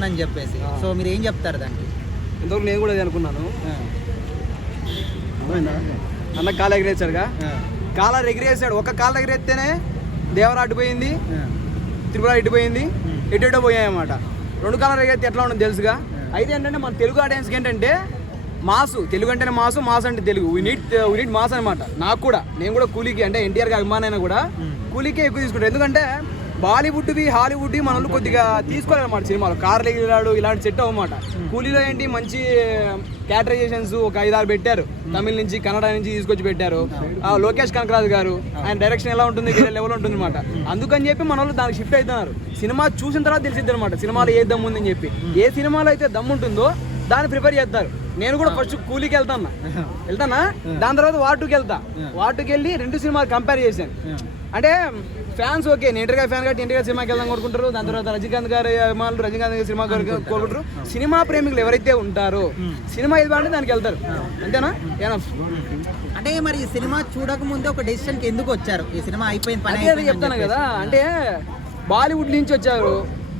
ఇవ్వనని చెప్పేసి. సో మీరు ఏం చెప్తారు దానికి? ఇంతవరకు నేను కూడా అది అనుకున్నాను. అన్న కాలు ఎగిరేసాడుగా, కాలర్ ఎగిరేసాడు. ఒక కాలు ఎగిరేస్తేనే దేవరా అడ్డుపోయింది, త్రిపుర ఇటుపోయింది, ఎటో పోయాయన్నమాట. 2 కాలర్ ఎగిరేస్తే ఎట్లా ఉంటుంది తెలుసుగా. అయితే ఏంటంటే మన తెలుగు ఆడియన్స్కి ఏంటంటే మాసు, తెలుగు అంటేనే మాసు అంటే తెలుగు. వీ నీడ్ మాస్ అనమాట. నాకు కూడా, నేను కూడా కూలీకి అంటే ఎన్టీఆర్కి అభిమానం అయినా కూడా కూలీకే ఎక్కువ తీసుకుంటాను. ఎందుకంటే బాలీవుడ్వి హాలీవుడ్వి మన వాళ్ళు కొద్దిగా తీసుకోవాలన్నమాట సినిమాలు. కార్లు ఎగిరాడు ఇలాంటి సెట్ అవ్వమాట. కూలీలో ఏంటి మంచి క్యారెక్టరైజేషన్స్ ఒక 5-6 పెట్టారు. తమిళ నుంచి కన్నడ నుంచి తీసుకొచ్చి పెట్టారు. లోకేష్ కనకరాజు గారు ఆయన డైరెక్షన్ ఎలా ఉంటుంది, వేరే లెవెల్ ఉంటుంది అనమాట. అందుకని చెప్పి మన వాళ్ళు దానికి షిఫ్ట్ అవుతున్నారు. సినిమా చూసిన తర్వాత తెలిసిద్ది అనమాట సినిమాలో ఏ దమ్ము ఉందని చెప్పి. ఏ సినిమాలో అయితే దమ్ము ఉంటుందో దాన్ని ప్రిపేర్ చేస్తారు. నేను కూడా ఫస్ట్ కూలీకి వెళ్తానా, దాని తర్వాత వాటుకి వెళ్తా. వాటుకి వెళ్ళి 2 సినిమాలు కంపేర్ చేశాను. అంటే ఫ్యాన్స్ ఓకే, నేను ఎన్టీఆర్ ఫ్యాన్ కాబట్టి ఎన్టీఆర్ సినిమాకి వెళ్దాం కోరుకుంటారు. దాని తర్వాత రజనీకాంత్ గారి అభిమానులు రజనీకాంత్ గారి సినిమా కోరుకుంటారు. సినిమా ప్రేమికులు ఎవరైతే ఉంటారో సినిమా ఇది బాగుంటే దానికి వెళ్తారు. అంతేనా? అంటే మరి ఈ సినిమా చూడక ముందే ఒక డెసిషన్కి ఎందుకు వచ్చారు? ఈ సినిమా అయిపోయింది పని అదే చెప్తాను కదా. అంటే బాలీవుడ్ నుంచి వచ్చారు,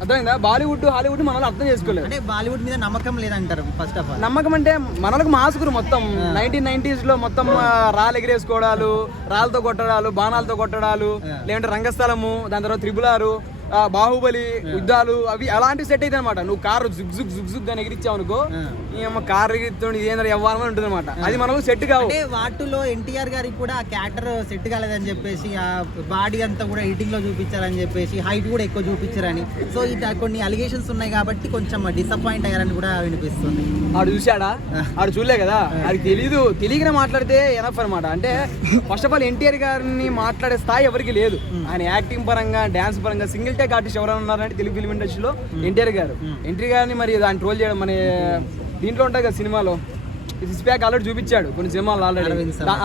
అర్థమైందా? బాలీవుడ్ హాలీవుడ్ మనల్ని అర్థం చేసుకోలేదు. అంటే బాలీవుడ్ మీద నమ్మకం లేదంటారు. ఫస్ట్ ఆఫ్ ఆల్ నమ్మకం అంటే మనలకు మాసుకురు మొత్తం 1990s లో మొత్తం రాళ్ళు ఎగిరేసుకోవడాలు, రాళ్ళతో కొట్టడాలు, బాణాలతో కొట్టడాలు, లేదంటే రంగస్థలము, దాని తర్వాత త్రిబులారు, బాహుబలి యుద్ధాలు అవి అలాంటి సెట్ అయితే అనమాట. నువ్వు కారు జుగ్ అని ఎగిరిచ్చావు అనుకో, కారు ఎగిరితో ఇదేంద్ర ఎవ్వాలని ఉంటుంది అనమాట. అది మనకు సెట్ కావు. అంటే వాటిలో ఎన్టీఆర్ గారికి కూడా ఆ క్యారెక్టర్ సెట్ కాలేదని చెప్పేసి, ఆ బాడీ అంతా కూడా ఎడిటింగ్ లో చూపించారని చెప్పేసి, హైట్ కూడా ఎక్కువ చూపించారని, సో ఇది కొన్ని అలిగేషన్స్ ఉన్నాయి కాబట్టి కొంచెం డిసప్పాయింట్ అయ్యారని కూడా వినిపిస్తుంది. ఆడు చూశాడా? ఆడు చూడలే కదా, ఆడికి తెలీదు. తెలియకనే మాట్లాడితే ఎనఫ్ అనమాట. అంటే ఫస్ట్ ఆఫ్ ఆల్ ఎన్టీఆర్ గారిని మాట్లాడే స్థాయి ఎవరికి లేదు. ఆయన యాక్టింగ్ పరంగా, డాన్స్ పరంగా సింగిల్ టేక్ ఆర్టిస్ట్ ఎవరైనా ఉన్నారంటే తెలుగు ఫిల్మ్ ఇండస్ట్రీలో ఎన్టీఆర్ గారు. ఎన్టీఆర్ గారిని మరి దాన్ని ట్రోల్ చేయడం మన దీంట్లో ఉంటాయి కదా సినిమాలో, సిక్స్ ప్యాక్ ఆల్రెడీ చూపించాడు కొన్ని సినిమాలు. ఆల్రెడీ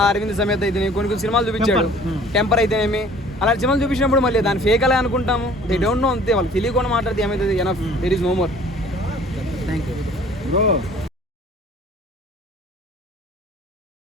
అరవింద్ సమేత అయితే కొన్ని సినిమాలు చూపించాడు. టెంపర్ అయితే ఏమి అలాంటి సినిమాలు చూపించినప్పుడు మళ్ళీ దాన్ని ఫేక్ అలా అనుకుంటాము. దే డోంట్ నో, అంతే. వాళ్ళు తెలియకుండా మాట్లాడితే ఏమైతుంది? Enough, there is no more. Thank you.